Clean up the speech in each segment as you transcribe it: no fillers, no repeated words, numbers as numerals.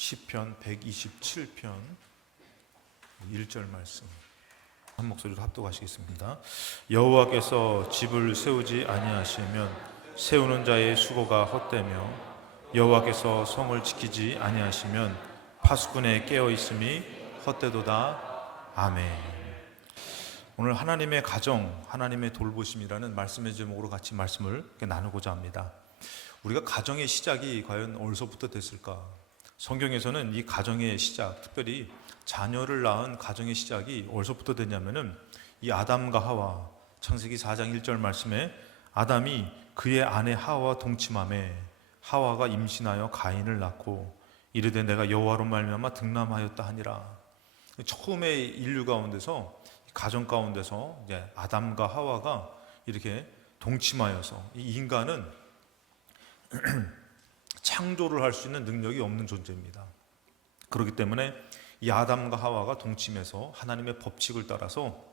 시편 127편 1절 말씀 한 목소리로 합독하시겠습니다. 여호와께서 집을 세우지 아니하시면 세우는 자의 수고가 헛되며 여호와께서 성을 지키지 아니하시면 파수꾼의 깨어 있음이 헛되도다. 아멘. 오늘 하나님의 가정, 하나님의 돌보심이라는 말씀의 제목으로 같이 말씀을 나누고자 합니다. 우리가 가정의 시작이 과연 어디서부터 됐을까? 성경에서는 이 가정의 시작, 특별히 자녀를 낳은 가정의 시작이 어디서부터 됐냐면은 이 아담과 하와, 창세기 4장 1절 말씀에 아담이 그의 아내 하와와 동침하매 하와가 임신하여 가인을 낳고 이르되 내가 여호와로 말미암아 등남하였다 하니라. 처음에 인류 가운데서, 가정 가운데서 이제 아담과 하와가 이렇게 동침하여서 이 인간은 창조를 할 수 있는 능력이 없는 존재입니다. 그렇기 때문에 이 아담과 하와가 동침해서 하나님의 법칙을 따라서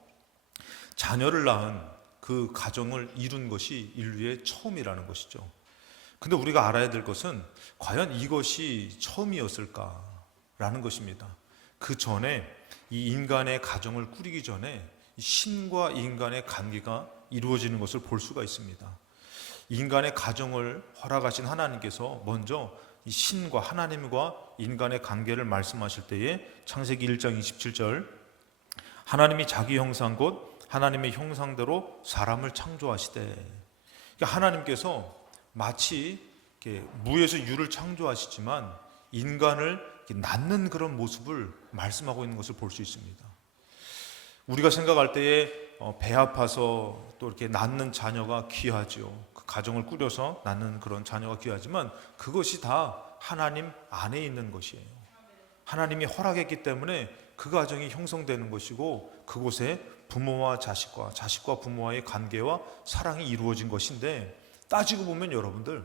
자녀를 낳은 그 가정을 이룬 것이 인류의 처음이라는 것이죠. 근데 우리가 알아야 될 것은 과연 이것이 처음이었을까라는 것입니다. 그 전에 이 인간의 가정을 꾸리기 전에 신과 인간의 관계가 이루어지는 것을 볼 수가 있습니다. 인간의 가정을 허락하신 하나님께서 먼저 이 신과 하나님과 인간의 관계를 말씀하실 때에 창세기 1장 27절 하나님이 자기 형상 곧 하나님의 형상대로 사람을 창조하시되, 그러니까 하나님께서 마치 이렇게 무에서 유를 창조하시지만 인간을 낳는 그런 모습을 말씀하고 있는 것을 볼 수 있습니다. 우리가 생각할 때에 배 아파서 또 이렇게 낳는 자녀가 귀하죠. 그 가정을 꾸려서 낳는 그런 자녀가 귀하지만 그것이 다 하나님 안에 있는 것이에요. 하나님이 허락했기 때문에 그 가정이 형성되는 것이고 그곳에 부모와 자식과, 자식과 부모와의 관계와 사랑이 이루어진 것인데, 따지고 보면 여러분들,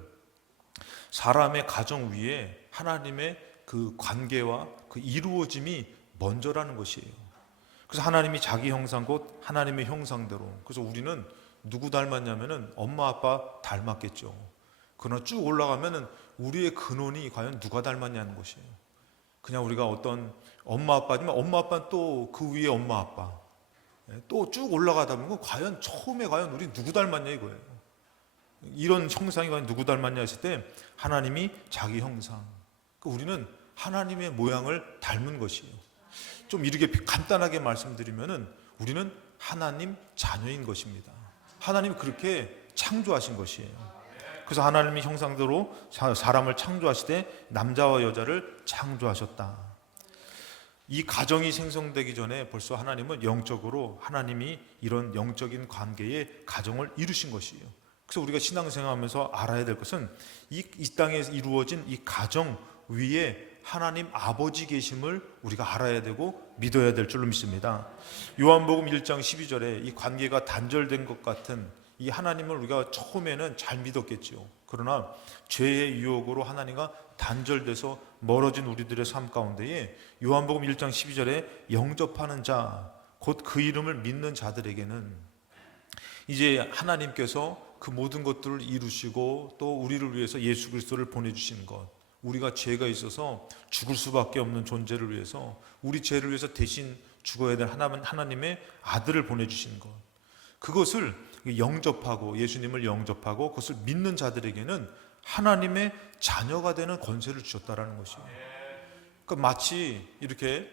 사람의 가정 위에 하나님의 그 관계와 그 이루어짐이 먼저라는 것이에요. 그래서 하나님이 자기 형상 곧 하나님의 형상대로, 그래서 우리는 누구 닮았냐면은 엄마 아빠 닮았겠죠. 그러나 쭉 올라가면은 우리의 근원이 과연 누가 닮았냐는 것이에요. 그냥 우리가 어떤 엄마 아빠지만 엄마 아빠는 또 그 위에 엄마 아빠, 또 쭉 올라가다 보면 과연 처음에 과연 우리 누구 닮았냐 이거예요. 이런 형상이 과연 누구 닮았냐 했을 때 하나님이 자기 형상, 우리는 하나님의 모양을 닮은 것이에요. 좀 이렇게 간단하게 말씀드리면은 우리는 하나님 자녀인 것입니다. 하나님이 그렇게 창조하신 것이에요. 그래서 하나님이 형상대로 사람을 창조하시되 남자와 여자를 창조하셨다. 이 가정이 생성되기 전에 벌써 하나님은 영적으로 하나님이 이런 영적인 관계의 가정을 이루신 것이에요. 그래서 우리가 신앙생활하면서 알아야 될 것은 이 땅에 이루어진 이 가정 위에 하나님 아버지 계심을 우리가 알아야 되고 믿어야 될 줄로 믿습니다. 요한복음 1장 12절에 이 관계가 단절된 것 같은 이 하나님을 우리가 처음에는 잘 믿었겠죠. 그러나 죄의 유혹으로 하나님과 단절돼서 멀어진 우리들의 삶 가운데에 요한복음 1장 12절에 영접하는 자, 곧 그 이름을 믿는 자들에게는 이제 하나님께서 그 모든 것들을 이루시고 또 우리를 위해서 예수 그리스도를 보내주신 것, 우리가 죄가 있어서 죽을 수밖에 없는 존재를 위해서 우리 죄를 위해서 대신 죽어야 될 하나님의 아들을 보내주신 것, 그것을 영접하고 예수님을 영접하고 그것을 믿는 자들에게는 하나님의 자녀가 되는 권세를 주셨다라는 것이에요. 그러니까 마치 이렇게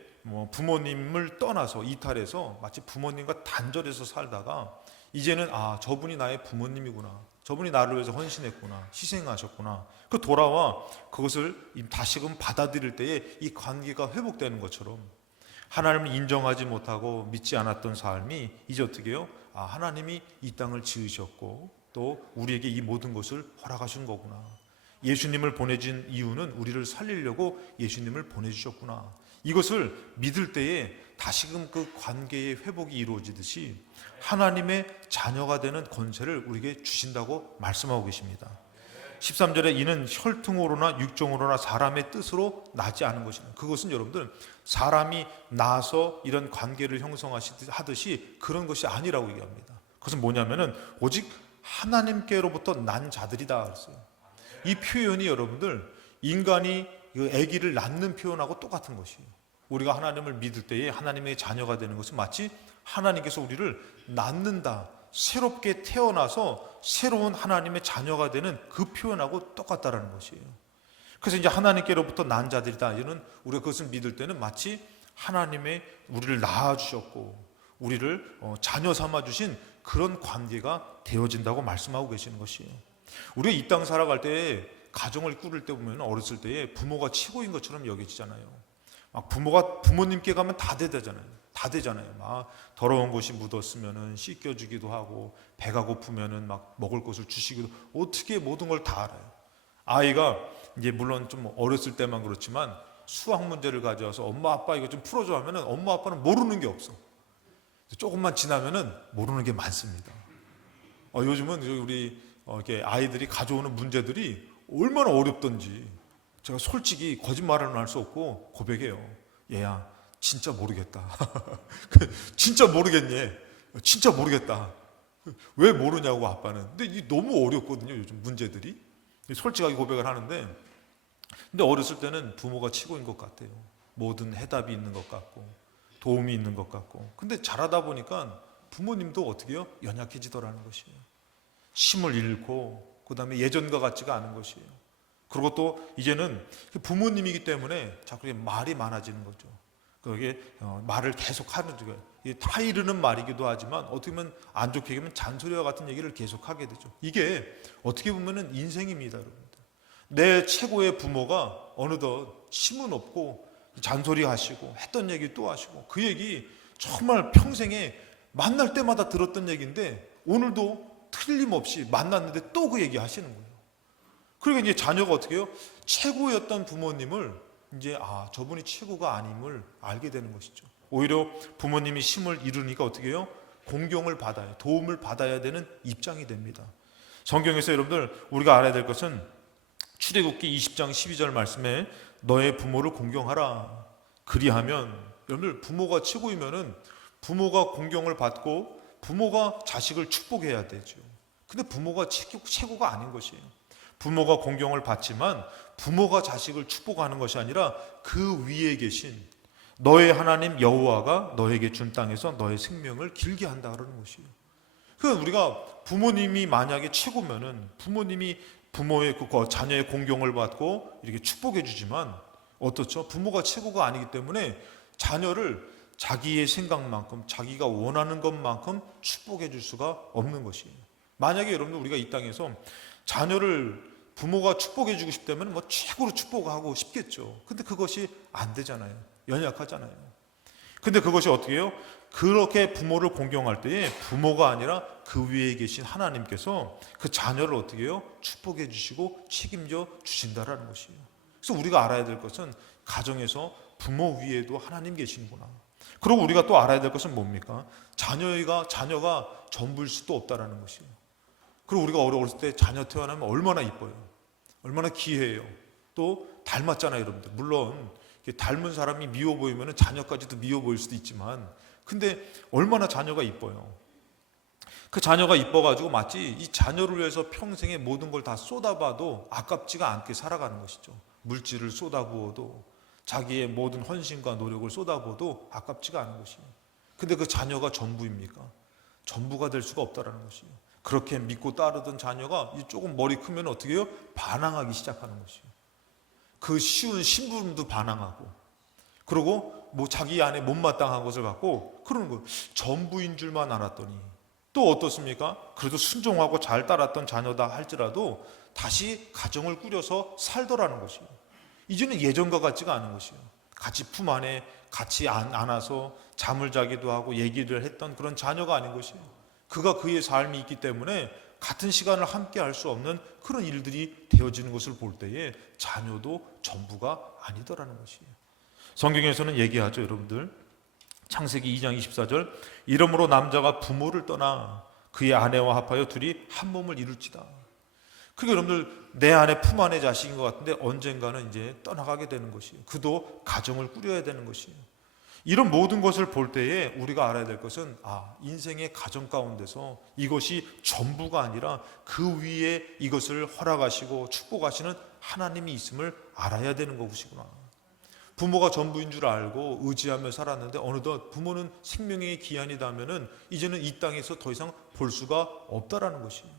부모님을 떠나서 이탈해서 마치 부모님과 단절해서 살다가 이제는 저분이 나의 부모님이구나, 저분이 나를 위해서 헌신했구나, 희생하셨구나, 그 돌아와 그것을 다시금 받아들일 때에 이 관계가 회복되는 것처럼 하나님을 인정하지 못하고 믿지 않았던 삶이 이제 어떻게 해요? 하나님이 이 땅을 지으셨고 또 우리에게 이 모든 것을 허락하신 거구나, 예수님을 보내신 이유는 우리를 살리려고 예수님을 보내주셨구나, 이것을 믿을 때에 다시금 그 관계의 회복이 이루어지듯이 하나님의 자녀가 되는 권세를 우리에게 주신다고 말씀하고 계십니다. 13절에 이는 혈통으로나 육정으로나 사람의 뜻으로 나지 않은 것이다. 그것은 여러분들 사람이 나서 이런 관계를 형성하듯이 그런 것이 아니라고 얘기합니다. 그것은 뭐냐면은 오직 하나님께로부터 난 자들이다 그랬어요. 이 표현이 여러분들 인간이 그 아기를 낳는 표현하고 똑같은 것이에요. 우리가 하나님을 믿을 때에 하나님의 자녀가 되는 것은 마치 하나님께서 우리를 낳는다, 새롭게 태어나서 새로운 하나님의 자녀가 되는 그 표현하고 똑같다라는 것이에요. 그래서 이제 하나님께로부터 난 자들이다, 이는 우리가 그것을 믿을 때는 마치 하나님의 우리를 낳아주셨고 우리를 자녀 삼아주신 그런 관계가 되어진다고 말씀하고 계시는 것이에요. 우리가 이 땅 살아갈 때 가정을 꾸릴 때 보면 어렸을 때에 부모가 최고인 것처럼 여겨지잖아요. 막 부모님께 가면 다 되잖아요. 막 더러운 것이 묻었으면은 씻겨주기도 하고, 배가 고프면은 막 먹을 것을 주시기도, 어떻게 모든 걸 다 알아요. 아이가 이제 물론 좀 어렸을 때만 그렇지만 수학 문제를 가져와서 엄마 아빠 이거 좀 풀어줘 하면은 엄마 아빠는 모르는 게 없어. 조금만 지나면은 모르는 게 많습니다. 요즘은 우리 이렇게 아이들이 가져오는 문제들이 얼마나 어렵던지 제가 솔직히 거짓말은 할 수 없고 고백해요. 얘야, 진짜 모르겠다. 진짜 모르겠니? 진짜 모르겠다. 왜 모르냐고 아빠는. 근데 이게 너무 어렵거든요, 요즘 문제들이. 솔직하게 고백을 하는데, 근데 어렸을 때는 부모가 최고인 것 같아요. 모든 해답이 있는 것 같고 도움이 있는 것 같고. 근데 자라다 보니까 부모님도 어떻게 해요? 연약해지더라는 것이에요. 힘을 잃고 그 다음에 예전과 같지가 않은 것이에요. 그리고 또 이제는 부모님이기 때문에 자꾸 말이 많아지는 거죠. 그게 말을 계속 하는 거예요. 다 이르는 말이기도 하지만 어떻게 보면 안 좋게 얘기하면 잔소리와 같은 얘기를 계속 하게 되죠. 이게 어떻게 보면 인생입니다, 여러분들. 내 최고의 부모가 어느덧 힘은 없고 잔소리 하시고 했던 얘기 또 하시고, 그 얘기 정말 평생에 만날 때마다 들었던 얘기인데 오늘도 틀림없이 만났는데 또 그 얘기 하시는 거예요. 그러니까 이제 자녀가 어떻게 해요? 최고였던 부모님을 이제 저분이 최고가 아님을 알게 되는 것이죠. 오히려 부모님이 힘을 잃으니까 어떻게 해요? 공경을 받아야, 도움을 받아야 되는 입장이 됩니다. 성경에서 여러분들 우리가 알아야 될 것은 출애굽기 20장 12절 말씀에 너의 부모를 공경하라. 그리하면, 여러분들 부모가 최고이면은 부모가 공경을 받고 부모가 자식을 축복해야 되죠. 근데 부모가 최고가 아닌 것이에요. 부모가 공경을 받지만 부모가 자식을 축복하는 것이 아니라 그 위에 계신 너의 하나님 여호와가 너에게 준 땅에서 너의 생명을 길게 한다는 것이에요. 그러니까 우리가 부모님이 만약에 최고면은 부모님이 부모의 자녀의 공경을 받고 이렇게 축복해 주지만 어떻죠? 부모가 최고가 아니기 때문에 자녀를 자기의 생각만큼 자기가 원하는 것만큼 축복해 줄 수가 없는 것이에요. 만약에 여러분들 우리가 이 땅에서 자녀를 부모가 축복해 주고 싶다면 뭐 최고로 축복하고 싶겠죠. 근데 그것이 안 되잖아요. 연약하잖아요. 근데 그것이 어떻게 해요? 그렇게 부모를 공경할 때에 부모가 아니라 그 위에 계신 하나님께서 그 자녀를 어떻게 해요? 축복해 주시고 책임져 주신다라는 것이에요. 그래서 우리가 알아야 될 것은 가정에서 부모 위에도 하나님 계시는구나. 그리고 우리가 또 알아야 될 것은 뭡니까? 자녀가 전부일 수도 없다라는 것이에요. 그리고 우리가 어렸을 때 자녀 태어나면 얼마나 이뻐요. 얼마나 귀해요. 또 닮았잖아요, 여러분들. 물론 닮은 사람이 미워 보이면 자녀까지도 미워 보일 수도 있지만, 근데 얼마나 자녀가 이뻐요. 그 자녀가 이뻐가지고 마치 이 자녀를 위해서 평생의 모든 걸 다 쏟아봐도 아깝지가 않게 살아가는 것이죠. 물질을 쏟아부어도, 자기의 모든 헌신과 노력을 쏟아부어도 아깝지가 않은 것이에요. 근데 그 자녀가 전부입니까? 전부가 될 수가 없다는 것이에요. 그렇게 믿고 따르던 자녀가 조금 머리 크면 어떻게 해요? 반항하기 시작하는 것이에요. 그 쉬운 심부름도 반항하고, 그리고 뭐 자기 안에 못마땅한 것을 갖고 그러는 거예요. 전부인 줄만 알았더니. 또 어떻습니까? 그래도 순종하고 잘 따랐던 자녀다 할지라도 다시 가정을 꾸려서 살더라는 것이에요. 이제는 예전과 같지가 않은 것이에요. 같이 품 안에 같이 안아서 잠을 자기도 하고 얘기를 했던 그런 자녀가 아닌 것이에요. 그가 그의 삶이 있기 때문에 같은 시간을 함께 할 수 없는 그런 일들이 되어지는 것을 볼 때에 자녀도 전부가 아니더라는 것이에요. 성경에서는 얘기하죠, 여러분들. 창세기 2장 24절, 이러므로 남자가 부모를 떠나 그의 아내와 합하여 둘이 한 몸을 이룰지다. 그러니까 여러분들, 내 안에 품 안의 자식인 것 같은데 언젠가는 이제 떠나가게 되는 것이에요. 그도 가정을 꾸려야 되는 것이에요. 이런 모든 것을 볼 때에 우리가 알아야 될 것은 인생의 가정 가운데서 이것이 전부가 아니라 그 위에 이것을 허락하시고 축복하시는 하나님이 있음을 알아야 되는 것이구나. 부모가 전부인 줄 알고 의지하며 살았는데 어느덧 부모는 생명의 기한이다 하면은 이제는 이 땅에서 더 이상 볼 수가 없다라는 것이에요.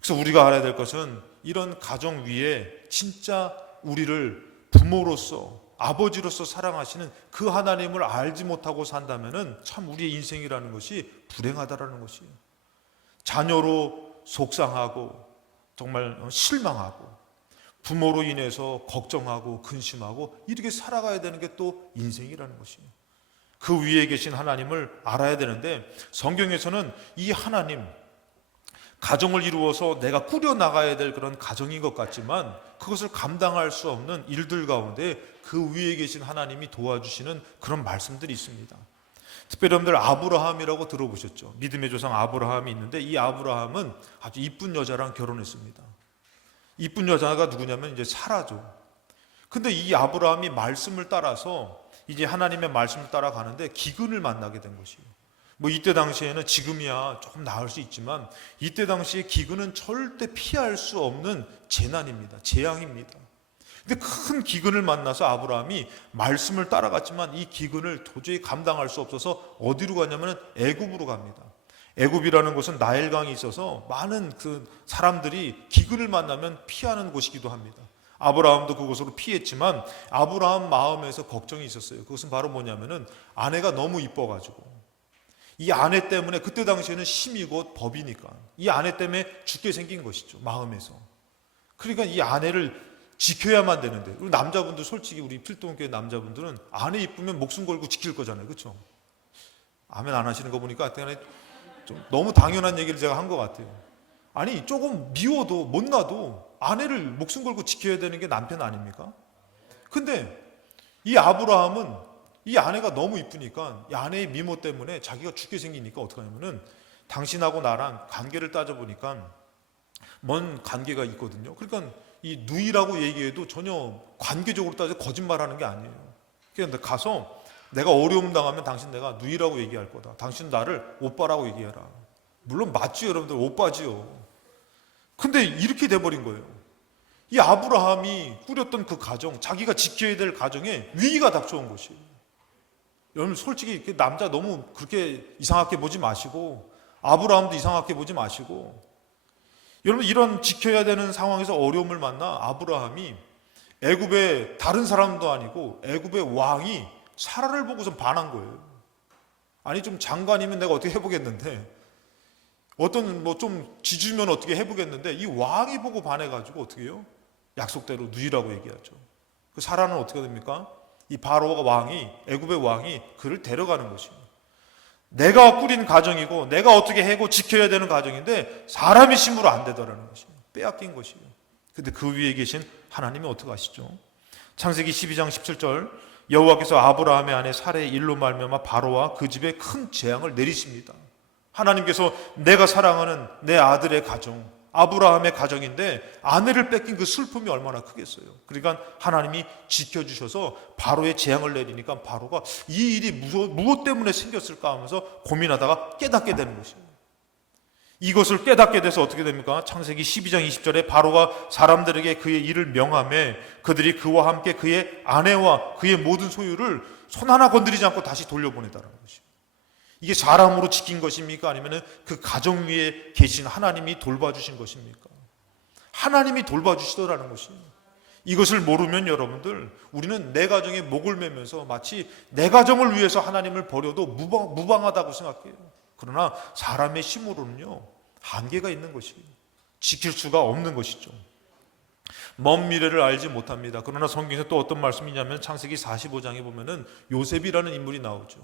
그래서 우리가 알아야 될 것은 이런 가정 위에 진짜 우리를 부모로서 아버지로서 사랑하시는 그 하나님을 알지 못하고 산다면은 참 우리의 인생이라는 것이 불행하다라는 것이에요. 자녀로 속상하고 정말 실망하고 부모로 인해서 걱정하고 근심하고 이렇게 살아가야 되는 게 또 인생이라는 것이에요. 그 위에 계신 하나님을 알아야 되는데 성경에서는 이 하나님, 가정을 이루어서 내가 꾸려나가야 될 그런 가정인 것 같지만 그것을 감당할 수 없는 일들 가운데 그 위에 계신 하나님이 도와주시는 그런 말씀들이 있습니다. 특별히 여러분들 아브라함이라고 들어보셨죠? 믿음의 조상 아브라함이 있는데 이 아브라함은 아주 이쁜 여자랑 결혼했습니다. 이쁜 여자가 누구냐면 이제 사라죠. 근데 이 아브라함이 말씀을 따라서 이제 하나님의 말씀을 따라가는데 기근을 만나게 된 것이에요. 뭐 이때 당시에는 지금이야 조금 나을 수 있지만 이때 당시에 기근은 절대 피할 수 없는 재난입니다. 재앙입니다. 근데 큰 기근을 만나서 아브라함이 말씀을 따라갔지만 이 기근을 도저히 감당할 수 없어서 어디로 가냐면 애굽으로 갑니다. 애굽이라는 곳은 나일강이 있어서 많은 그 사람들이 기근을 만나면 피하는 곳이기도 합니다. 아브라함도 그곳으로 피했지만 아브라함 마음에서 걱정이 있었어요. 그것은 바로 뭐냐면은 아내가 너무 이뻐가지고 이 아내 때문에 그때 당시에는 심이 곧 법이니까 이 아내 때문에 죽게 생긴 것이죠. 마음에서. 그러니까 이 아내를 지켜야만 되는데 우리 남자분들 솔직히 우리 필동교회 남자분들은 아내 이쁘면 목숨 걸고 지킬 거잖아요. 그렇죠? 아멘 안 하시는 거 보니까 좀 너무 당연한 얘기를 제가 한 것 같아요. 아니 조금 미워도 못나도 아내를 목숨 걸고 지켜야 되는 게 남편 아닙니까? 근데 이 아브라함은 이 아내가 너무 이쁘니까 이 아내의 미모 때문에 자기가 죽게 생기니까 어떻게 하냐면은 당신하고 나랑 관계를 따져보니까 먼 관계가 있거든요. 그러니까 이 누이라고 얘기해도 전혀 관계적으로 따져 거짓말하는 게 아니에요. 그러니까 가서 내가 어려움 당하면 당신 내가 누이라고 얘기할 거다. 당신 나를 오빠라고 얘기해라. 물론 맞지요, 여러분들. 오빠지요. 근데 이렇게 돼버린 거예요. 이 아브라함이 꾸렸던 그 가정, 자기가 지켜야 될 가정에 위기가 닥쳐온 것이에요. 여러분 솔직히 남자 너무 그렇게 이상하게 보지 마시고 아브라함도 이상하게 보지 마시고 여러분 이런 지켜야 되는 상황에서 어려움을 만나 아브라함이 애굽의 다른 사람도 아니고 애굽의 왕이 사라를 보고서 반한 거예요. 아니 좀 장관이면 내가 어떻게 해보겠는데 어떤 뭐 좀 지주면 어떻게 해보겠는데 이 왕이 보고 반해가지고 어떻게 해요? 약속대로 누이라고 얘기하죠. 그 사라는 어떻게 됩니까? 이 바로가 왕이 애굽의 왕이 그를 데려가는 것입니다. 내가 꾸린 가정이고 내가 어떻게 해고 지켜야 되는 가정인데 사람의 힘으로 안 되더라는 것입니다. 빼앗긴 것이에요. 근데 그 위에 계신 하나님이 어떻게 하시죠? 창세기 12장 17절 여호와께서 아브라함의 아내 사라의 일로 말미암아 바로와 그 집에 큰 재앙을 내리십니다. 하나님께서 내가 사랑하는 내 아들의 가정 아브라함의 가정인데 아내를 뺏긴 그 슬픔이 얼마나 크겠어요. 그러니까 하나님이 지켜주셔서 바로의 재앙을 내리니까 바로가 이 일이 무엇 때문에 생겼을까 하면서 고민하다가 깨닫게 되는 것입니다. 이것을 깨닫게 돼서 어떻게 됩니까? 창세기 12장 20절에 바로가 사람들에게 그의 일을 명하며 그들이 그와 함께 그의 아내와 그의 모든 소유를 손 하나 건드리지 않고 다시 돌려보내다라는 것입니다. 이게 사람으로 지킨 것입니까? 아니면 그 가정 위에 계신 하나님이 돌봐주신 것입니까? 하나님이 돌봐주시더라는 것입니다. 이것을 모르면 여러분들 우리는 내 가정에 목을 매면서 마치 내 가정을 위해서 하나님을 버려도 무방하다고 생각해요. 그러나 사람의 힘으로는요 한계가 있는 것이에요. 지킬 수가 없는 것이죠. 먼 미래를 알지 못합니다. 그러나 성경에서 또 어떤 말씀이냐면 창세기 45장에 보면은 요셉이라는 인물이 나오죠.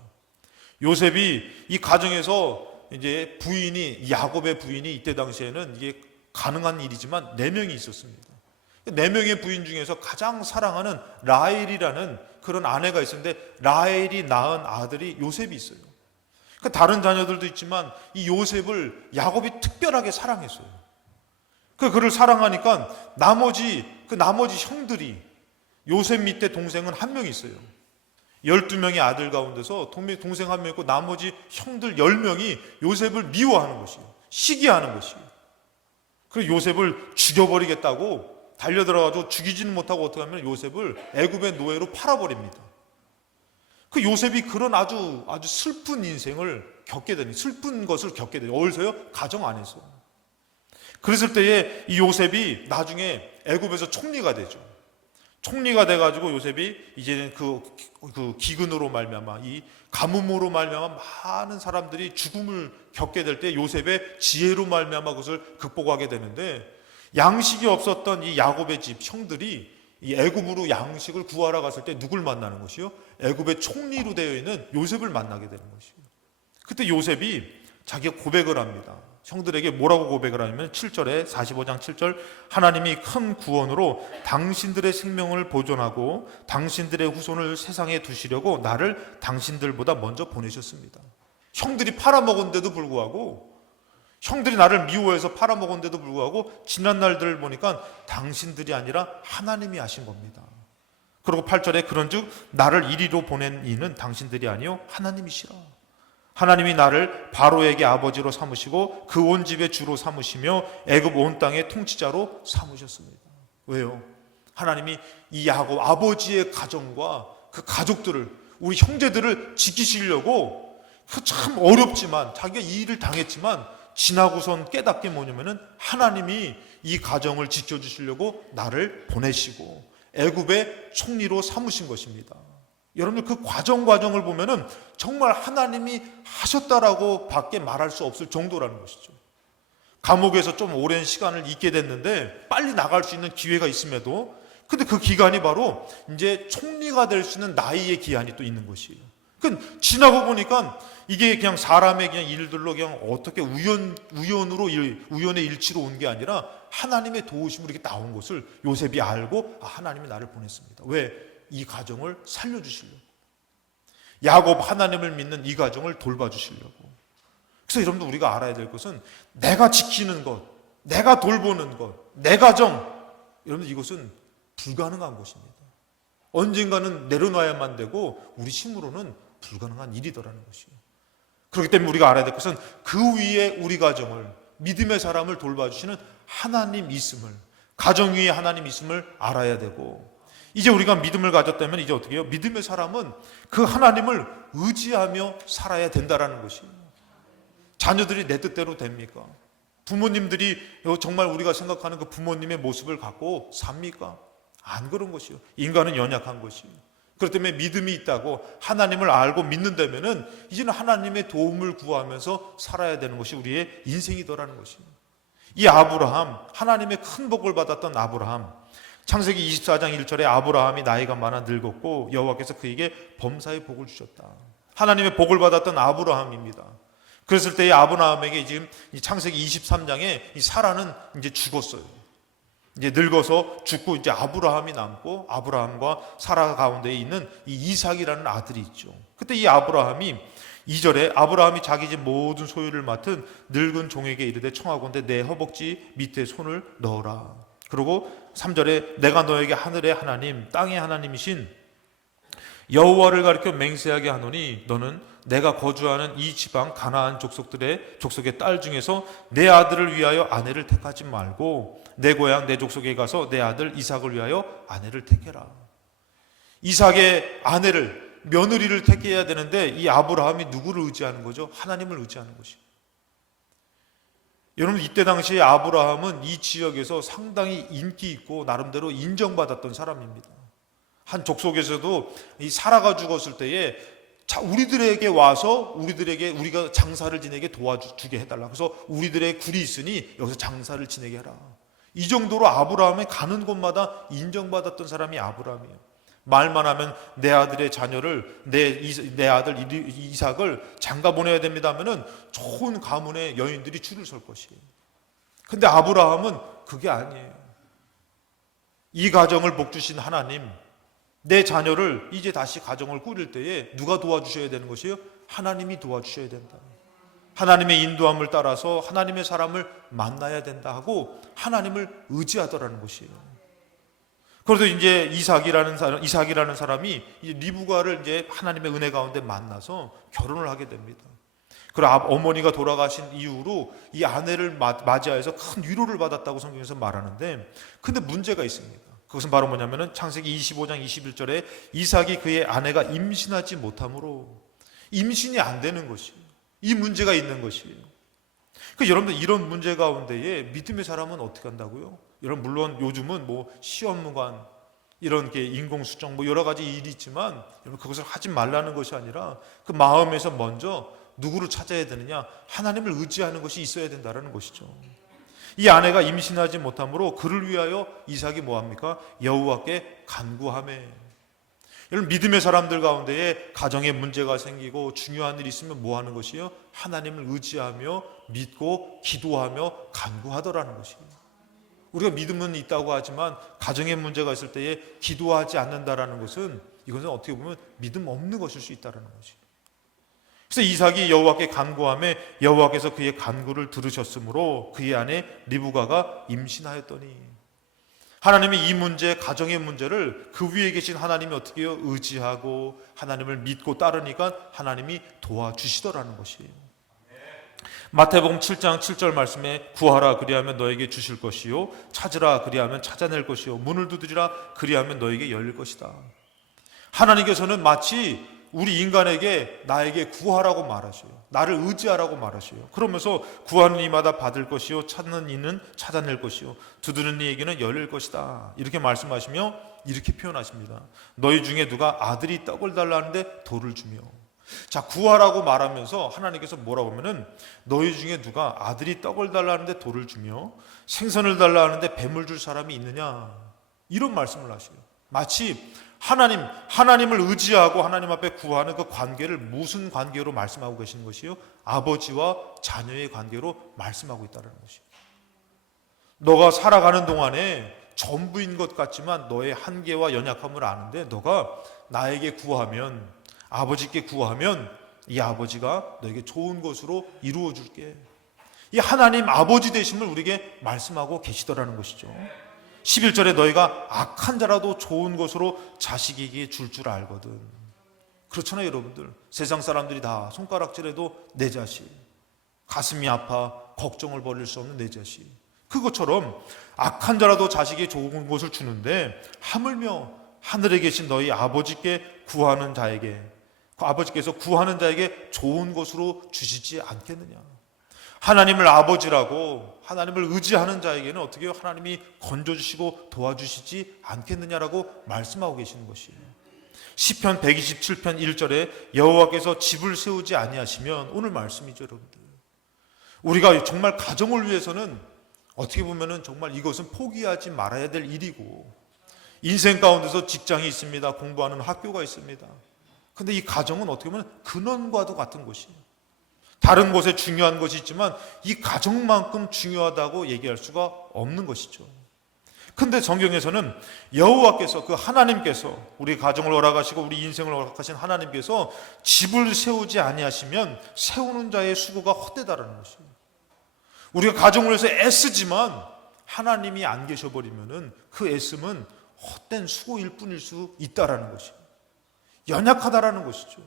요셉이 이 가정에서 이제 부인이 야곱의 부인이 이때 당시에는 이게 가능한 일이지만 4명이 있었습니다. 4명의 부인 중에서 가장 사랑하는 라헬이라는 그런 아내가 있었는데 라헬이 낳은 아들이 요셉이 있어요. 그러니까 다른 자녀들도 있지만 이 요셉을 야곱이 특별하게 사랑했어요. 그를 사랑하니까 나머지 형들이 요셉 밑에 동생은 1명 있어요. 12명의 아들 가운데서 동생 1명 있고 나머지 형들 10명이 요셉을 미워하는 것이에요. 시기하는 것이에요. 그래서 요셉을 죽여버리겠다고 달려들어가지고 죽이지는 못하고 어떻게 하면 요셉을 애굽의 노예로 팔아버립니다. 그 요셉이 그런 아주 슬픈 인생을 겪게 되니, 슬픈 것을 겪게 되니, 어디서요? 가정 안에서. 그랬을 때에 이 요셉이 나중에 애굽에서 총리가 되죠. 총리가 돼가지고 요셉이 이제는 그 기근으로 말미암아, 이 가뭄으로 말미암아 많은 사람들이 죽음을 겪게 될 때 요셉의 지혜로 말미암아 그것을 극복하게 되는데, 양식이 없었던 이 야곱의 집 형들이 이 애굽으로 양식을 구하러 갔을 때 누굴 만나는 것이요? 애굽의 총리로 되어 있는 요셉을 만나게 되는 것이요. 그때 요셉이 자기가 고백을 합니다. 형들에게 뭐라고 고백을 하냐면 7절에 45장 7절, 하나님이 큰 구원으로 당신들의 생명을 보존하고 당신들의 후손을 세상에 두시려고 나를 당신들보다 먼저 보내셨습니다. 형들이 팔아먹은데도 불구하고, 형들이 나를 미워해서 팔아먹은데도 불구하고 지난 날들을 보니까 당신들이 아니라 하나님이 하신 겁니다. 그리고 8절에 그런즉 나를 이리로 보낸 이는 당신들이 아니요 하나님이시라. 하나님이 나를 바로에게 아버지로 삼으시고 그 온 집의 주로 삼으시며 애굽 온 땅의 통치자로 삼으셨습니다. 왜요? 하나님이 이 야곱 아버지의 가정과 그 가족들을, 우리 형제들을 지키시려고, 그 참 어렵지만 자기가 이 일을 당했지만 지나고선 깨닫게 뭐냐면은 하나님이 이 가정을 지켜주시려고 나를 보내시고 애굽의 총리로 삼으신 것입니다. 여러분들 그 과정을 보면은 정말 하나님이 하셨다라고 밖에 말할 수 없을 정도라는 것이죠. 감옥에서 좀 오랜 시간을 있게 됐는데 빨리 나갈 수 있는 기회가 있음에도, 근데 그 기간이 바로 이제 총리가 될 수 있는 나이의 기한이 또 있는 것이에요. 그 지나고 보니까 이게 그냥 사람의 그냥 일들로 그냥 어떻게 우연의 일치로 온 게 아니라 하나님의 도우심으로 이렇게 나온 것을 요셉이 알고, 하나님이 나를 보냈습니다. 왜? 이 가정을 살려주시려고. 야곱 하나님을 믿는 이 가정을 돌봐주시려고. 그래서 여러분들 우리가 알아야 될 것은 내가 지키는 것, 내가 돌보는 것, 내 가정, 여러분들 이것은 불가능한 것입니다. 언젠가는 내려놔야만 되고 우리 힘으로는 불가능한 일이더라는 것이에요. 그렇기 때문에 우리가 알아야 될 것은 그 위에 우리 가정을, 믿음의 사람을 돌봐주시는 하나님 있음을, 가정 위에 하나님 있음을 알아야 되고, 이제 우리가 믿음을 가졌다면 이제 어떻게 해요? 믿음의 사람은 그 하나님을 의지하며 살아야 된다라는 것이에요. 자녀들이 내 뜻대로 됩니까? 부모님들이 정말 우리가 생각하는 그 부모님의 모습을 갖고 삽니까? 안 그런 것이요. 인간은 연약한 것이요. 그렇기 때문에 믿음이 있다고 하나님을 알고 믿는다면은 이제는 하나님의 도움을 구하면서 살아야 되는 것이 우리의 인생이더라는 것이에요. 이 아브라함, 하나님의 큰 복을 받았던 아브라함, 창세기 24장 1절에 아브라함이 나이가 많아 늙었고 여호와께서 그에게 범사의 복을 주셨다. 하나님의 복을 받았던 아브라함입니다. 그랬을 때 아브라함에게 지금 창세기 23장에 이 사라는 이제 죽었어요. 이제 늙어서 죽고 이제 아브라함이 남고 아브라함과 사라 가운데에 있는 이 이삭이라는 아들이 있죠. 그때 이 아브라함이 2절에 아브라함이 자기 집 모든 소유를 맡은 늙은 종에게 이르되 청하건대 내 허벅지 밑에 손을 넣어라. 그리고 3절에 내가 너에게 하늘의 하나님 땅의 하나님이신 여호와를 가리켜 맹세하게 하노니 너는 내가 거주하는 이 지방 가나안 족속의 딸 중에서 내 아들을 위하여 아내를 택하지 말고 내 고향 내 족속에 가서 내 아들 이삭을 위하여 아내를 택해라. 이삭의 아내를, 며느리를 택해야 되는데 이 아브라함이 누구를 의지하는 거죠? 하나님을 의지하는 것이에요. 여러분 이때 당시에 아브라함은 이 지역에서 상당히 인기 있고 나름대로 인정받았던 사람입니다. 한 족속에서도 이 사라가 죽었을 때에 우리들에게 와서 우리가 장사를 지내게 도와주게 해달라. 그래서 우리들의 굴이 있으니 여기서 장사를 지내게 해라. 이 정도로 아브라함이 가는 곳마다 인정받았던 사람이 아브라함이에요. 말만 하면 내 아들의 자녀를 내 아들 이삭을 장가 보내야 됩니다 하면은 좋은 가문의 여인들이 줄을 설 것이에요. 근데 아브라함은 그게 아니에요. 이 가정을 복 주신 하나님, 내 자녀를 이제 다시 가정을 꾸릴 때에 누가 도와주셔야 되는 것이에요? 하나님이 도와주셔야 된다. 하나님의 인도함을 따라서 하나님의 사람을 만나야 된다 하고 하나님을 의지하더라는 것이에요. 그래도 이제 이삭이라는 사람이 이제 리브가를 이제 하나님의 은혜 가운데 만나서 결혼을 하게 됩니다. 그리고 어머니가 돌아가신 이후로 이 아내를 맞이하여서 큰 위로를 받았다고 성경에서 말하는데, 근데 문제가 있습니다. 그것은 바로 뭐냐면은 창세기 25장 21절에 이삭이 그의 아내가 임신하지 못함으로 임신이 안 되는 것이에요. 이 문제가 있는 것이에요. 그 여러분들 이런 문제 가운데에 믿음의 사람은 어떻게 한다고요? 여러분 물론 요즘은 뭐 시험관 이런 게 인공수정 뭐 여러 가지 일이 있지만 여러분 그것을 하지 말라는 것이 아니라 그 마음에서 먼저 누구를 찾아야 되느냐? 하나님을 의지하는 것이 있어야 된다는 것이죠. 이 아내가 임신하지 못함으로 그를 위하여 이삭이 뭐합니까? 여호와께 간구하매. 여러분 믿음의 사람들 가운데에 가정에 문제가 생기고 중요한 일이 있으면 뭐 하는 것이요? 하나님을 의지하며 믿고 기도하며 간구하더라는 것이에요. 우리가 믿음은 있다고 하지만 가정에 문제가 있을 때에 기도하지 않는다라는 것은 이것은 어떻게 보면 믿음 없는 것일 수 있다는 것이에요. 그래서 이삭이 여호와께 간구하며 여호와께서 그의 간구를 들으셨으므로 그의 아내 리브가가 임신하였더니, 하나님이 이 문제, 가정의 문제를 그 위에 계신 하나님이 어떻게 해요? 의지하고 하나님을 믿고 따르니까 하나님이 도와주시더라는 것이에요. 마태복음 7장 7절 말씀에 구하라 그리하면 너에게 주실 것이요 찾으라 그리하면 찾아낼 것이요 문을 두드리라 그리하면 너에게 열릴 것이다. 하나님께서는 마치 우리 인간에게 나에게 구하라고 말하셔요. 나를 의지하라고 말하셔요. 그러면서 구하는 이마다 받을 것이요 찾는 이는 찾아낼 것이요 두드리는 이에게는 열릴 것이다. 이렇게 말씀하시며 이렇게 표현하십니다. 너희 중에 누가 아들이 떡을 달라는데 돌을 주며. 자, 구하라고 말하면서 하나님께서 뭐라고 하면은 너희 중에 누가 아들이 떡을 달라는데 돌을 주며 생선을 달라는데 뱀을 줄 사람이 있느냐, 이런 말씀을 하셔요. 마치 하나님을 의지하고 하나님 앞에 구하는 그 관계를 무슨 관계로 말씀하고 계시는 것이요? 아버지와 자녀의 관계로 말씀하고 있다는 것이요. 너가 살아가는 동안에 전부인 것 같지만 너의 한계와 연약함을 아는데 너가 나에게 구하면, 아버지께 구하면 이 아버지가 너에게 좋은 것으로 이루어 줄게. 이 하나님 아버지 되심을 우리에게 말씀하고 계시더라는 것이죠. 11절에 너희가 악한 자라도 좋은 것으로 자식에게 줄 알거든. 그렇잖아요 여러분들. 세상 사람들이 다 손가락질해도 내 자식, 가슴이 아파 걱정을 버릴 수 없는 내 자식, 그것처럼 악한 자라도 자식이 좋은 것을 주는데 하물며 하늘에 계신 너희 아버지께 구하는 자에게, 아버지께서 구하는 자에게 좋은 것으로 주시지 않겠느냐. 하나님을 아버지라고 하나님을 의지하는 자에게는 어떻게 해요? 하나님이 건져주시고 도와주시지 않겠느냐라고 말씀하고 계시는 것이에요. 시편 127편 1절에 여호와께서 집을 세우지 아니하시면, 오늘 말씀이죠 여러분들. 우리가 정말 가정을 위해서는 어떻게 보면은 정말 이것은 포기하지 말아야 될 일이고, 인생 가운데서 직장이 있습니다. 공부하는 학교가 있습니다. 근데 이 가정은 어떻게 보면 근원과도 같은 것이에요. 다른 곳에 중요한 것이 있지만 이 가정만큼 중요하다고 얘기할 수가 없는 것이죠. 근데 성경에서는 여호와께서, 그 하나님께서, 우리 가정을 허락하시고 우리 인생을 허락하신 하나님께서 집을 세우지 아니하시면 세우는 자의 수고가 헛되다라는 것이에요. 우리가 가정을 위해서 애쓰지만 하나님이 안 계셔버리면은 그 애씀은 헛된 수고일 뿐일 수 있다라는 것이에요. 연약하다라는 것이죠.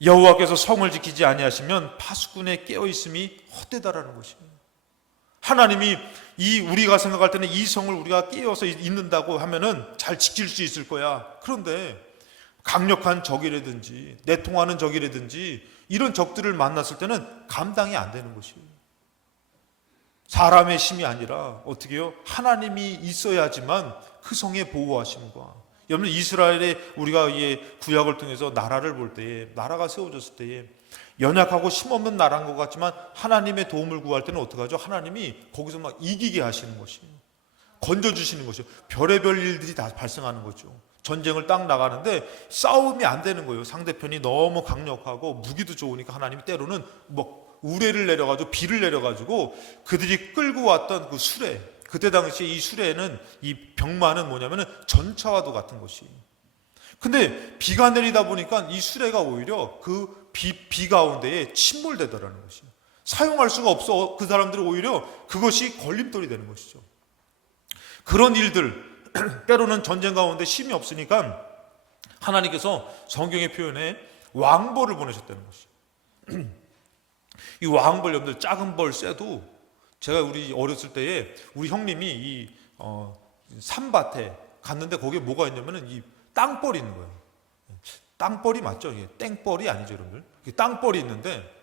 여호와께서 성을 지키지 아니하시면 파수꾼의 깨어있음이 헛되다라는 것입니다. 하나님이 우리가 생각할 때는 이 성을 우리가 깨어서 있는다고 하면은 잘 지킬 수 있을 거야. 그런데 강력한 적이라든지 내통하는 적이라든지 이런 적들을 만났을 때는 감당이 안 되는 것이에요. 사람의 힘이 아니라 어떻게 해요? 하나님이 있어야지만 그 성의 보호하심과, 여러분 이스라엘의 우리가 구약을 통해서 나라를 볼 때에, 나라가 세워졌을 때에 연약하고 힘없는 나라인 것 같지만 하나님의 도움을 구할 때는 어떻게 하죠? 하나님이 거기서 막 이기게 하시는 것이에요. 건져주시는 것이에요. 별의별 일들이 다 발생하는 거죠. 전쟁을 딱 나가는데 싸움이 안 되는 거예요. 상대편이 너무 강력하고 무기도 좋으니까 하나님이 때로는 뭐 우레를 내려가지고 비를 내려가지고 그들이 끌고 왔던 그 수레, 그때 당시에 이 수레는, 이 병마는 뭐냐면은 전차와도 같은 것이. 근데 비가 내리다 보니까 이 수레가 오히려 그 비 가운데에 침몰되더라는 것이. 사용할 수가 없어. 그 사람들은 오히려 그것이 걸림돌이 되는 것이죠. 그런 일들, 때로는 전쟁 가운데 힘이 없으니까 하나님께서 성경의 표현에 왕벌을 보내셨다는 것이에요. 이 왕벌, 여러분들 작은 벌 쎄도, 제가 우리 어렸을 때에 우리 형님이 이 산밭에 갔는데 거기에 뭐가 있냐면은 이 땅벌이 있는 거예요. 땅벌이 맞죠? 이게 땡벌이 아니죠, 여러분들. 땅벌이 있는데,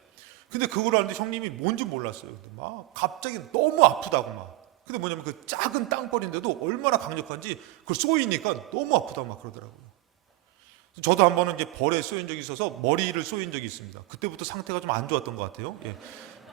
근데 그걸 하는데 형님이 뭔지 몰랐어요. 근데 막 갑자기 너무 아프다고 막. 근데 뭐냐면 그 작은 땅벌인데도 얼마나 강력한지 그걸 쏘이니까 너무 아프다고 막 그러더라고요. 저도 한 번은 이제 벌에 쏘인 적이 있어서 머리를 쏘인 적이 있습니다. 그때부터 상태가 좀 안 좋았던 것 같아요. 예.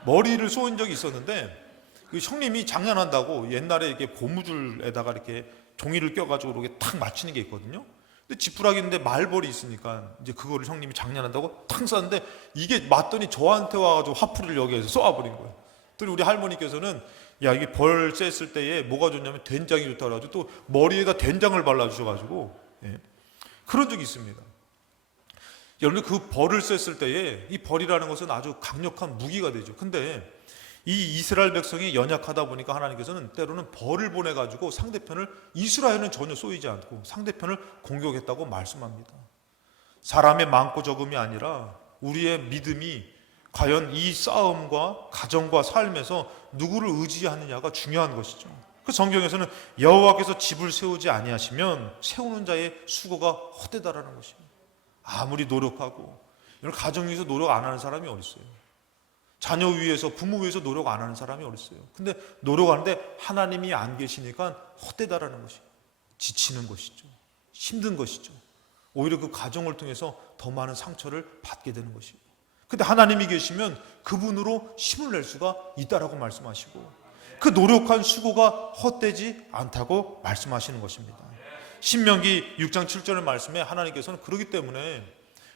머리를 쏘인 적이 있었는데, 그 형님이 장난한다고 옛날에 이렇게 고무줄에다가 이렇게 종이를 껴가지고 이렇게 탁 맞추는 게 있거든요. 근데 지푸라기인데 말벌이 있으니까 이제 그거를 형님이 장난한다고 탁 쐈는데 이게 맞더니 저한테 와가지고 화풀이를 여기에서 쏘아버린 거예요. 또 우리 할머니께서는 야, 이게 벌 쐈을 때에 뭐가 좋냐면 된장이 좋다 그래가지고 또 머리에다 된장을 발라주셔가지고, 예. 그런 적이 있습니다. 여러분들 그 벌을 쐈을 때에 이 벌이라는 것은 아주 강력한 무기가 되죠. 근데 이 이스라엘 백성이 연약하다 보니까 하나님께서는 때로는 벌을 보내가지고 상대편을, 이스라엘은 전혀 쏘이지 않고 상대편을 공격했다고 말씀합니다. 사람의 많고 적음이 아니라 우리의 믿음이 과연 이 싸움과 가정과 삶에서 누구를 의지하느냐가 중요한 것이죠. 그 성경에서는 여호와께서 집을 세우지 아니하시면 세우는 자의 수고가 헛되다라는 것입니다. 아무리 노력하고, 여러분 가정 위해서 노력 안 하는 사람이 어디 있어요? 자녀 위해서, 부모 위해서 노력 안 하는 사람이 어디 있어요? 근데 노력하는데 하나님이 안 계시니까 헛되다라는 것이, 지치는 것이죠. 힘든 것이죠. 오히려 그 가정을 통해서 더 많은 상처를 받게 되는 것이에요. 근데 하나님이 계시면 그분으로 힘을 낼 수가 있다라고 말씀하시고, 그 노력한 수고가 헛되지 않다고 말씀하시는 것입니다. 신명기 6장 7절의 말씀에 하나님께서는 그러기 때문에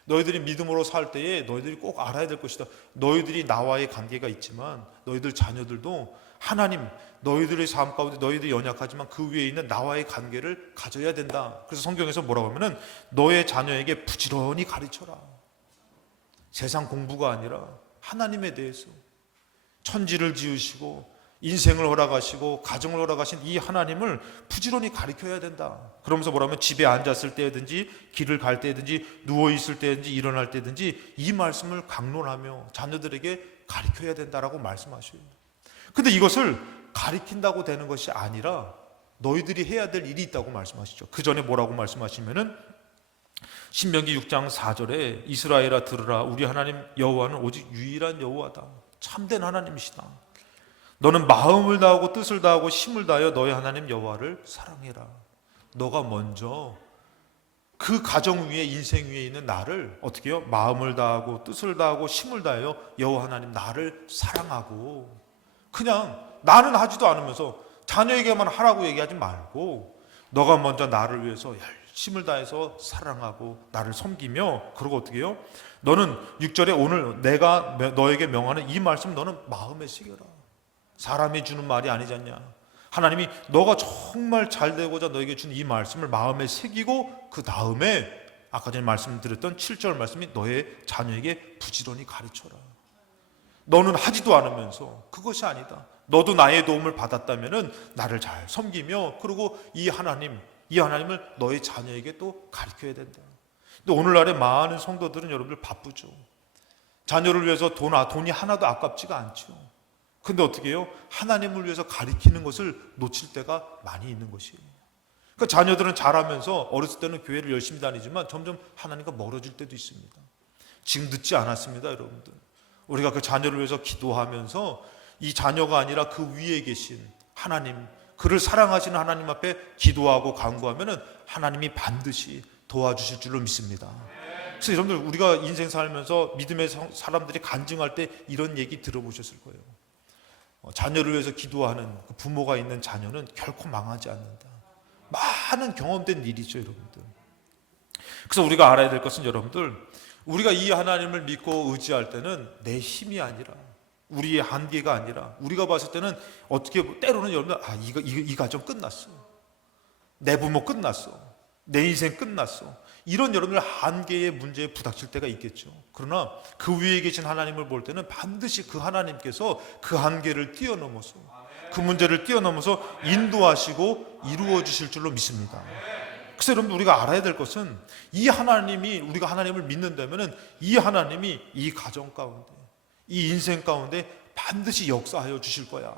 너희들이 믿음으로 살 때에 너희들이 꼭 알아야 될 것이다. 너희들이 나와의 관계가 있지만 너희들 자녀들도 하나님, 너희들의 삶 가운데 너희들이 연약하지만 그 위에 있는 나와의 관계를 가져야 된다. 그래서 성경에서 뭐라고 하면은 너의 자녀에게 부지런히 가르쳐라. 세상 공부가 아니라 하나님에 대해서, 천지를 지으시고 인생을 허락하시고 가정을 허락하신 이 하나님을 부지런히 가르쳐야 된다. 그러면서 뭐라면 집에 앉았을 때든지 길을 갈 때든지 누워있을 때든지 일어날 때든지 이 말씀을 강론하며 자녀들에게 가르쳐야 된다라고 말씀하셔요. 근데 이것을 가르친다고 되는 것이 아니라 너희들이 해야 될 일이 있다고 말씀하시죠. 그 전에 뭐라고 말씀하시면은 신명기 6장 4절에 이스라엘아 들으라, 우리 하나님 여호와는 오직 유일한 여호와다. 참된 하나님이시다. 너는 마음을 다하고 뜻을 다하고 힘을 다하여 너의 하나님 여호와를 사랑해라. 너가 먼저 그 가정 위에, 인생 위에 있는 나를 어떻게 해요? 마음을 다하고 뜻을 다하고 힘을 다하여 여호와 하나님 나를 사랑하고, 그냥 나는 하지도 않으면서 자녀에게만 하라고 얘기하지 말고 너가 먼저 나를 위해서 열심을 다해서 사랑하고 나를 섬기며, 그러고 어떻게 해요? 너는 6절에 오늘 내가 너에게 명하는 이 말씀 너는 마음에 새겨라. 사람이 주는 말이 아니지 않냐. 하나님이 너가 정말 잘 되고자 너에게 준 이 말씀을 마음에 새기고, 그 다음에 아까 전에 말씀드렸던 7절 말씀이 너의 자녀에게 부지런히 가르쳐라. 너는 하지도 않으면서 그것이 아니다. 너도 나의 도움을 받았다면은 나를 잘 섬기며, 그리고 이 하나님을 너의 자녀에게 또 가르쳐야 된다. 근데 오늘날의 많은 성도들은 여러분들 바쁘죠. 자녀를 위해서 돈이 하나도 아깝지가 않죠. 근데 어떻게 해요? 하나님을 위해서 가리키는 것을 놓칠 때가 많이 있는 것이에요. 그러니까 자녀들은 자라면서 어렸을 때는 교회를 열심히 다니지만 점점 하나님과 멀어질 때도 있습니다. 지금 늦지 않았습니다, 여러분들. 우리가 그 자녀를 위해서 기도하면서 이 자녀가 아니라 그 위에 계신 하나님, 그를 사랑하시는 하나님 앞에 기도하고 간구하면은 하나님이 반드시 도와주실 줄로 믿습니다. 그래서 여러분들, 우리가 인생 살면서 믿음의 사람들이 간증할 때 이런 얘기 들어보셨을 거예요. 자녀를 위해서 기도하는 그 부모가 있는 자녀는 결코 망하지 않는다. 많은 경험된 일이죠, 여러분들. 그래서 우리가 알아야 될 것은, 여러분들, 우리가 이 하나님을 믿고 의지할 때는 내 힘이 아니라, 우리의 한계가 아니라, 우리가 봤을 때는 어떻게 때로는 여러분들, 이 가정 끝났어, 내 부모 끝났어, 내 인생 끝났어, 이런 여러분들 한계의 문제에 부닥칠 때가 있겠죠. 그러나 그 위에 계신 하나님을 볼 때는 반드시 그 하나님께서 그 한계를 뛰어넘어서, 그 문제를 뛰어넘어서 인도하시고 이루어 주실 줄로 믿습니다. 그래서 여러분 우리가 알아야 될 것은 이 하나님이, 우리가 하나님을 믿는다면은 이 하나님이 이 가정 가운데, 이 인생 가운데 반드시 역사하여 주실 거야.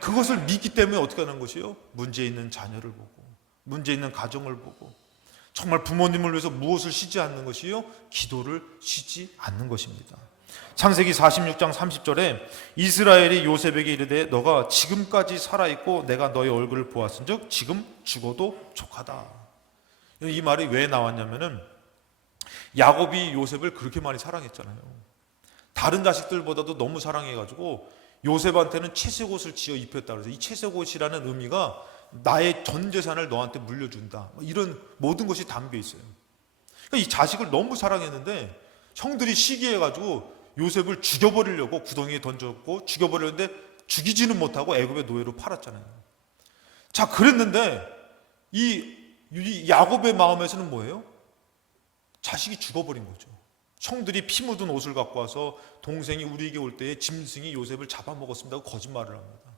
그것을 믿기 때문에 어떻게 하는 것이요? 문제 있는 자녀를 보고, 문제 있는 가정을 보고, 정말 부모님을 위해서 무엇을 쉬지 않는 것이요? 기도를 쉬지 않는 것입니다. 창세기 46장 30절에 이스라엘이 요셉에게 이르되 너가 지금까지 살아있고 내가 너의 얼굴을 보았은즉 지금 죽어도 족하다. 이 말이 왜 나왔냐면은 야곱이 요셉을 그렇게 많이 사랑했잖아요. 다른 자식들보다도 너무 사랑해가지고 요셉한테는 채색옷을 지어 입혔다 그래서 이 채색옷이라는 의미가 나의 전 재산을 너한테 물려준다, 이런 모든 것이 담겨 있어요. 그러니까 이 자식을 너무 사랑했는데 형들이 시기해가지고 요셉을 죽여버리려고 구덩이에 던졌고 죽여버렸는데 죽이지는 못하고 애굽의 노예로 팔았잖아요. 자, 그랬는데 이 야곱의 마음에서는 뭐예요? 자식이 죽어버린 거죠. 형들이 피 묻은 옷을 갖고 와서 동생이 우리에게 올 때에 짐승이 요셉을 잡아먹었습니다 하고 거짓말을 합니다.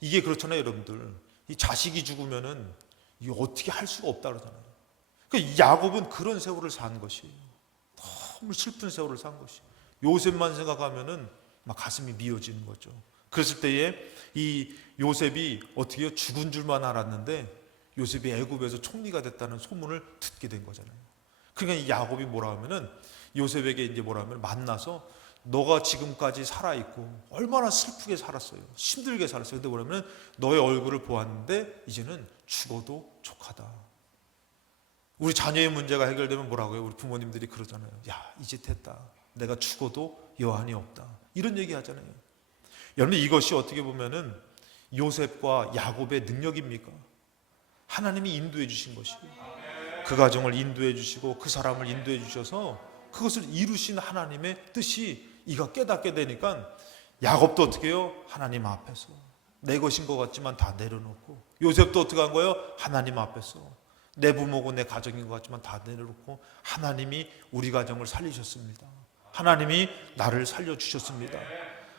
이게 그렇잖아요, 여러분들. 이 자식이 죽으면은 이게 어떻게 할 수가 없다 그러잖아요. 그러니까 야곱은 그런 세월을 산 것이에요. 너무 슬픈 세월을 산 것이에요. 요셉만 생각하면은 막 가슴이 미어지는 거죠. 그랬을 때에 이 요셉이 어떻게 해요? 죽은 줄만 알았는데 요셉이 애굽에서 총리가 됐다는 소문을 듣게 된 거잖아요. 그러니까 이 야곱이 뭐라 하면은 요셉에게 이제 뭐라 하면 만나서 너가 지금까지 살아있고 얼마나 슬프게 살았어요. 힘들게 살았어요. 근데 뭐라면 너의 얼굴을 보았는데 이제는 죽어도 족하다. 우리 자녀의 문제가 해결되면 뭐라고요? 우리 부모님들이 그러잖아요. 야, 이제 됐다. 내가 죽어도 여한이 없다. 이런 얘기 하잖아요. 여러분, 이것이 어떻게 보면은 요셉과 야곱의 능력입니까? 하나님이 인도해 주신 것이에요. 그 가정을 인도해 주시고 그 사람을 인도해 주셔서 그것을 이루신 하나님의 뜻이 이가 깨닫게 되니까 야곱도 어떻게 해요? 하나님 앞에서 내 것인 것 같지만 다 내려놓고, 요셉도 어떻게 한 거예요? 하나님 앞에서 내 부모고 내 가정인 것 같지만 다 내려놓고 하나님이 우리 가정을 살리셨습니다. 하나님이 나를 살려주셨습니다.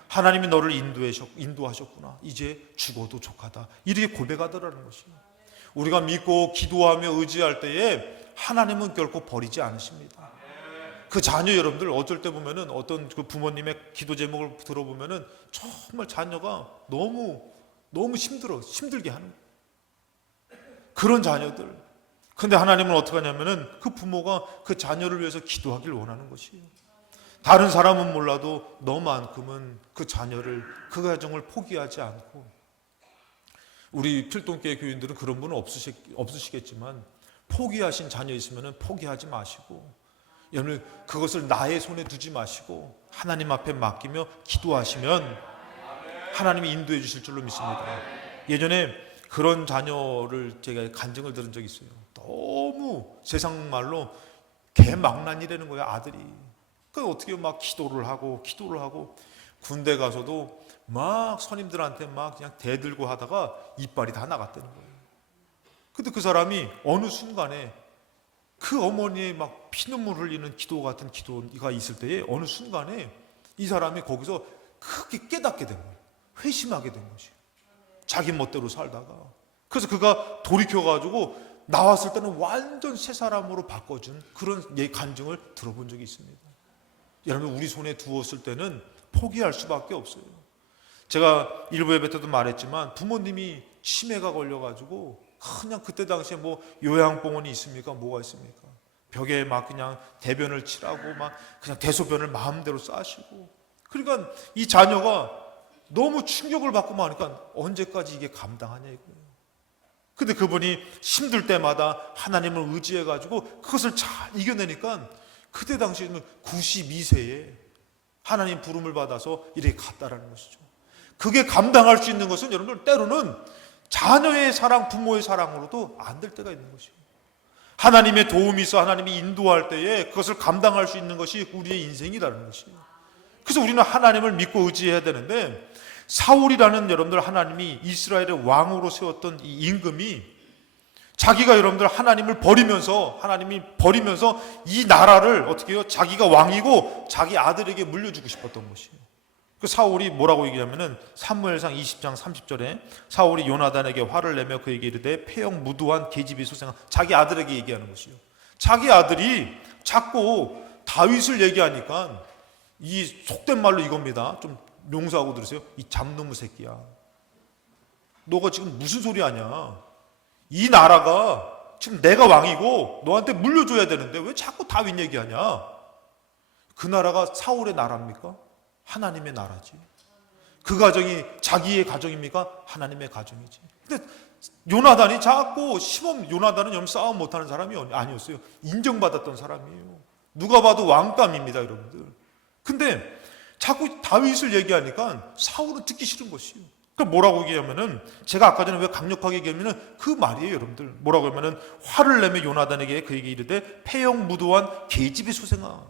하나님이 너를 인도하셨구나. 이제 죽어도 족하다. 이렇게 고백하더라는 것이에요. 우리가 믿고 기도하며 의지할 때에 하나님은 결코 버리지 않으십니다. 그 자녀 여러분들 어쩔 때 보면은 어떤 그 부모님의 기도 제목을 들어보면은 정말 자녀가 너무 힘들게 하는 그런 자녀들. 근데 하나님은 어떻게 하냐면은 그 부모가 그 자녀를 위해서 기도하길 원하는 것이에요. 다른 사람은 몰라도 너만큼은 그 자녀를, 그 가정을 포기하지 않고, 우리 필동교회 교인들은 그런 분은 없으시겠지만 포기하신 자녀 있으면 포기하지 마시고, 여러분 그것을 나의 손에 두지 마시고 하나님 앞에 맡기며 기도하시면 하나님이 인도해 주실 줄로 믿습니다. 예전에 그런 자녀를 제가 간증을 들은 적이 있어요. 너무 세상 말로 개망난이라는 거예요, 아들이. 그 어떻게 막 기도를 하고 군대 가서도 막 선임들한테 막 그냥 대들고 하다가 이빨이 다 나갔다는 거예요. 근데 그 사람이 어느 순간에 그 어머니의 막 피눈물 흘리는 기도 같은 기도가 있을 때에 어느 순간에 이 사람이 거기서 크게 깨닫게 된 거예요. 회심하게 된 것이에요. 자기 멋대로 살다가. 그래서 그가 돌이켜가지고 나왔을 때는 완전 새 사람으로 바꿔준 그런 간증을 들어본 적이 있습니다. 여러분, 우리 손에 두었을 때는 포기할 수밖에 없어요. 제가 일부 예배 때도 말했지만 부모님이 치매가 걸려가지고 그냥 그때 당시에 뭐 요양병원이 있습니까? 뭐가 있습니까? 벽에 막 그냥 대변을 칠하고 막 그냥 대소변을 마음대로 싸시고, 그러니까 이 자녀가 너무 충격을 받고 하니까 언제까지 이게 감당하냐 이거예요. 근데 그분이 힘들 때마다 하나님을 의지해가지고 그것을 잘 이겨내니까 그때 당시에는 92세에 하나님 부름을 받아서 이렇게 갔다라는 것이죠. 그게 감당할 수 있는 것은 여러분들 때로는 자녀의 사랑, 부모의 사랑으로도 안 될 때가 있는 것이에요. 하나님의 도움이 있어 하나님이 인도할 때에 그것을 감당할 수 있는 것이 우리의 인생이라는 것이에요. 그래서 우리는 하나님을 믿고 의지해야 되는데, 사울이라는 여러분들 하나님이 이스라엘의 왕으로 세웠던 이 임금이 자기가 여러분들 하나님이 버리면서 이 나라를 어떻게 해요? 자기가 왕이고 자기 아들에게 물려주고 싶었던 것이에요. 그 사울이 뭐라고 얘기하면은 사무엘상 20장 30절에 사울이 요나단에게 화를 내며 그에게 이르되 폐역 무도한 계집이 소생한, 자기 아들에게 얘기하는 것이요. 자기 아들이 자꾸 다윗을 얘기하니까 이 속된 말로 이겁니다. 좀 용서하고 들으세요. 이 잡놈의 새끼야. 너가 지금 무슨 소리 하냐? 이 나라가 지금 내가 왕이고 너한테 물려줘야 되는데 왜 자꾸 다윗 얘기하냐? 그 나라가 사울의 나라입니까? 하나님의 나라지. 그 가정이 자기의 가정입니까? 하나님의 가정이지. 근데 요나단이 자꾸 요나단은 싸움 못하는 사람이 아니었어요. 인정받았던 사람이에요. 누가 봐도 왕감입니다, 여러분들. 근데 자꾸 다윗을 얘기하니까 사울은 듣기 싫은 것이에요. 그러니까 뭐라고 얘기하면은, 제가 아까 전에 왜 강력하게 얘기하면은 그 말이에요, 여러분들. 뭐라고 하면은 화를 내며 요나단에게 그에게 이르되 폐역 무도한 계집의 소생아,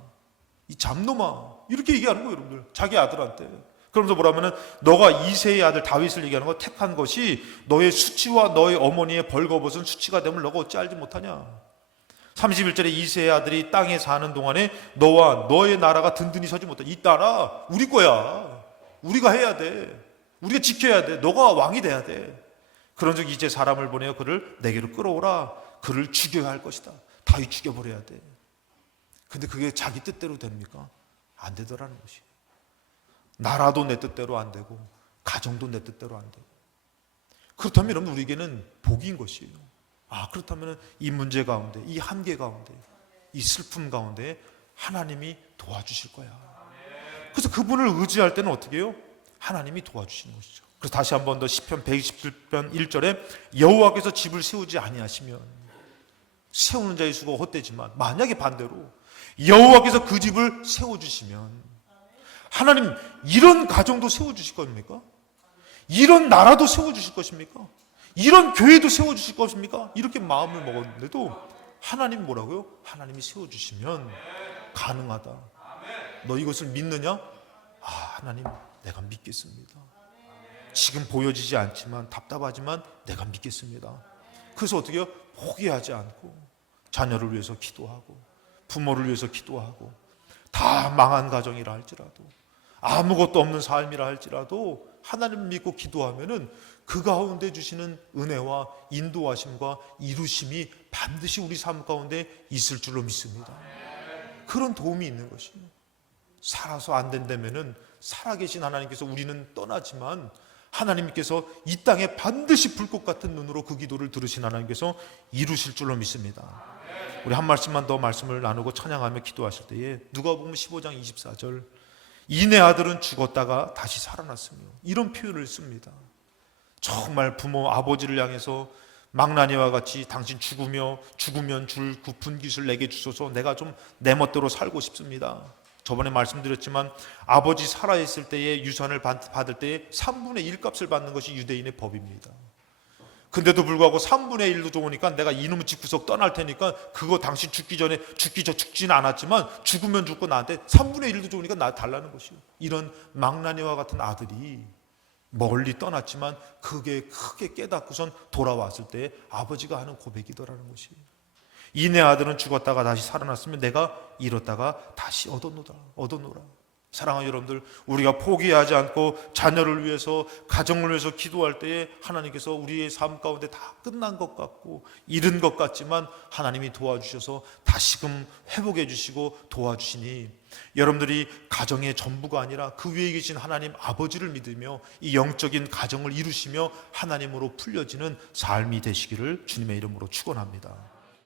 이 잡놈아, 이렇게 얘기하는 거예요, 여러분들. 자기 아들한테. 그러면서 뭐라면은 너가 이새의 아들 다윗을 얘기하는 거 택한 것이 너의 수치와 너의 어머니의 벌거벗은 수치가 됨을 너가 어찌 알지 못하냐. 31절에 이새의 아들이 땅에 사는 동안에 너와 너의 나라가 든든히 서지 못해. 이 나라 우리 거야. 우리가 해야 돼. 우리가 지켜야 돼. 너가 왕이 돼야 돼. 그런즉 이제 사람을 보내어 그를 내게로 끌어오라. 그를 죽여야 할 것이다. 다윗 죽여버려야 돼. 근데 그게 자기 뜻대로 됩니까? 안 되더라는 것이에요. 나라도 내 뜻대로 안 되고 가정도 내 뜻대로 안 되고. 그렇다면 여러분, 우리에게는 복인 것이에요. 그렇다면 이 문제 가운데, 이 한계 가운데, 이 슬픔 가운데 하나님이 도와주실 거야. 그래서 그분을 의지할 때는 어떻게 해요? 하나님이 도와주시는 것이죠. 그래서 다시 한 번 더 시편 127편 1절에 여호와께서 집을 세우지 아니하시면 세우는 자의 수가 헛되지만, 만약에 반대로 여호와께서 그 집을 세워주시면, 하나님 이런 가정도 세워주실 겁니까? 이런 나라도 세워주실 것입니까? 이런 교회도 세워주실 것입니까? 이렇게 마음을 먹었는데도 하나님 뭐라고요? 하나님이 세워주시면 가능하다. 너 이것을 믿느냐? 하나님 내가 믿겠습니다. 지금 보여지지 않지만, 답답하지만 내가 믿겠습니다. 그래서 어떻게 해요? 포기하지 않고 자녀를 위해서 기도하고 부모를 위해서 기도하고, 다 망한 가정이라 할지라도, 아무것도 없는 삶이라 할지라도 하나님 믿고 기도하면은 그 가운데 주시는 은혜와 인도하심과 이루심이 반드시 우리 삶 가운데 있을 줄로 믿습니다. 그런 도움이 있는 것이에요. 살아서 안 된다면은 살아계신 하나님께서 우리는 떠나지만 하나님께서 이 땅에 반드시 불꽃 같은 눈으로 그 기도를 들으신 하나님께서 이루실 줄로 믿습니다. 우리 한 말씀만 더 말씀을 나누고 찬양하며 기도하실 때에 누가복음 15장 24절, 이내 아들은 죽었다가 다시 살아났으며, 이런 표현을 씁니다. 정말 부모 아버지를 향해서 망나니와 같이 당신 죽으면 줄 그 분깃을 내게 주소서, 내가 좀 내 멋대로 살고 싶습니다. 저번에 말씀드렸지만 아버지 살아있을 때에 유산을 받을 때에 3분의 1 값을 받는 것이 유대인의 법입니다. 근데도 불구하고 3분의 1도 좋으니까 내가 이놈의 집구석 떠날 테니까 그거 당신 죽기 전에 죽지는 않았지만 죽으면 죽고 나한테 3분의 1도 좋으니까 나 달라는 것이에요. 이런 망나니와 같은 아들이 멀리 떠났지만 그게 크게 깨닫고선 돌아왔을 때 아버지가 하는 고백이더라는 것이에요. 이 내 아들은 죽었다가 다시 살아났으면 내가 잃었다가 다시 얻어노라. 사랑하는 여러분들, 우리가 포기하지 않고 자녀를 위해서, 가정을 위해서 기도할 때에 하나님께서 우리의 삶 가운데 다 끝난 것 같고 잃은 것 같지만 하나님이 도와주셔서 다시금 회복해 주시고 도와주시니, 여러분들이 가정의 전부가 아니라 그 위에 계신 하나님 아버지를 믿으며 이 영적인 가정을 이루시며 하나님으로 풀려지는 삶이 되시기를 주님의 이름으로 축원합니다.